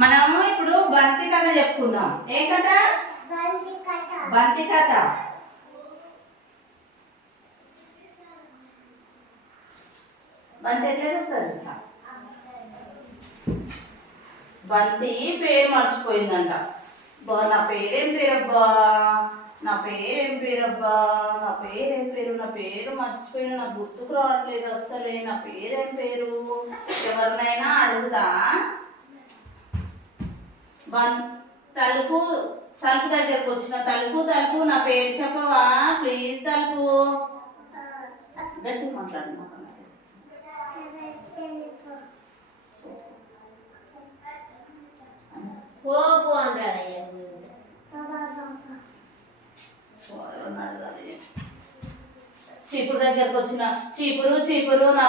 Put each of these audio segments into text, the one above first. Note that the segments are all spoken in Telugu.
మనము ఇప్పుడు బంతి కథ చెప్పుకుందాం. ఏ కథ? బంతి కథ. బంతి ఎట్లా చెప్తారు? బంతి పేరు మర్చిపోయిందంట. నా పేరేం పేరబ్బా, నా పేరేం పేరబ్బా, నా పేరేం పేరు, నా పేరు మర్చిపోయిన, నాకు గుర్తుకు రావట్లేదు అస్సలే. నా పేరేం పేరు? ఎవరినైనా అడుగుతా. తలుపు తలుపు దగ్గరకు వచ్చిన, తలుపు తలుపు నా పేరు చెప్పవా ప్లీజ్? తలుపు గట్టి మాట్లాడుతున్నా. చీపురు దగ్గరకు వచ్చిన, చీపురు చీపురు నా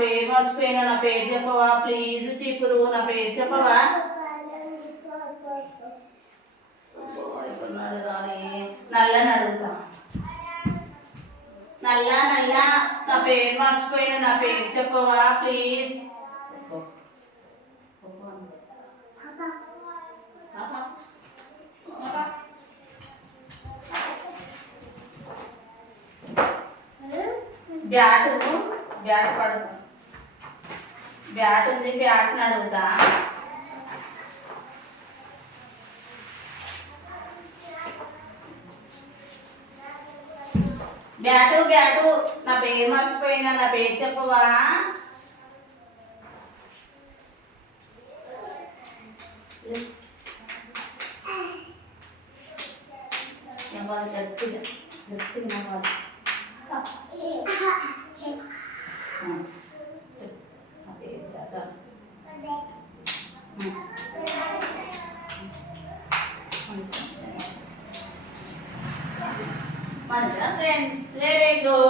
పేరు మర్చిపోయినా, నా పేరు చెప్పవా ప్లీజ్? చీపురు నా పేరు చెప్పవా? నల్లని అడుగుతా. నల్ల నల్ల నా పేరు మర్చిపోయినా, నా పేరు చెప్పవా ప్లీజ్? బ్యాట్ పడు, బ్యాట్ ఉంది, బ్యాట్ని అడుగుతా. బ్యాటు నా పేరు మర్చిపోయినా, నా పేరు చెప్పవా? గట్టిగా గట్టిగా మంచిగా ఫ్రెండ్స్, వెరీ గుడ్.